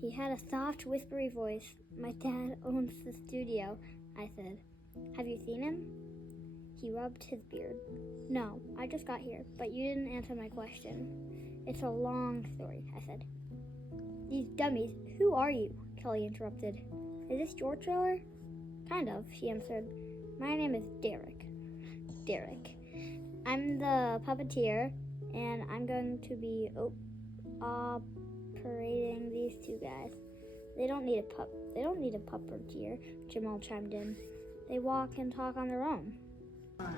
He had a soft, whispery voice. My dad owns the studio, I said. Have you seen him? He rubbed his beard. No, I just got here, but you didn't answer my question. It's a long story, I said. These dummies, who are you? Kelly interrupted. Is this your trailer? Kind of, she answered. My name is Derek. I'm the puppeteer, and I'm going to be operating these two guys. They don't need a puppeteer, Jamal chimed in. They walk and talk on their own.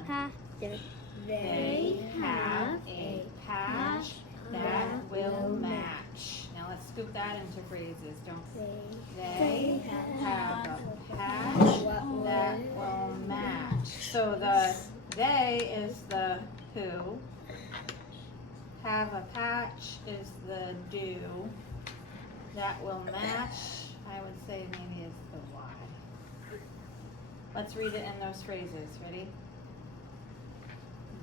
Ha, Derek. They have a patch that will match. Now let's scoop that into phrases, don't they? Have a patch that will match. So the they is the who. Have a patch is the do. That will match, I would say maybe is the why. Let's read it in those phrases. Ready?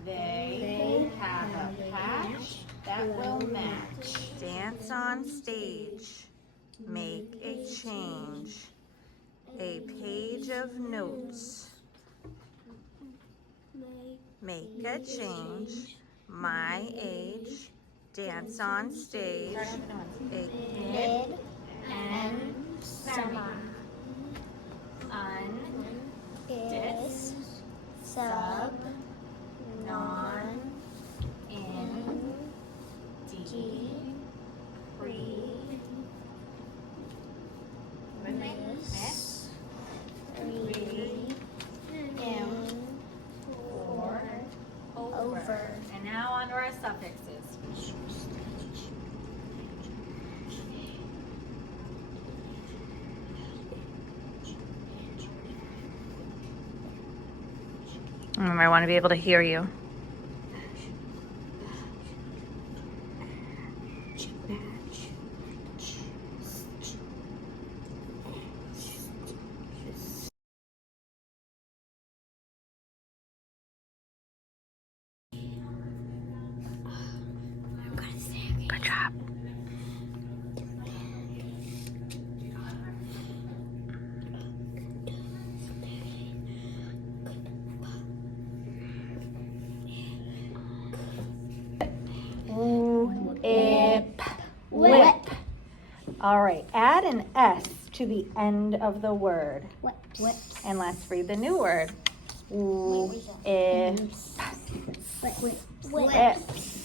They have a patch that will match. Dance on stage. Make a change. A page of notes. Make a change. My age. Dance on stage. A Mid and semi. Dis, sub, non, in, de, pre, miss, re, in, for, over. And now on to our suffixes. I want to be able to hear you. Good job. Whip. All right, add an S to the end of the word. Whips. And let's read the new word. Whips. Whips.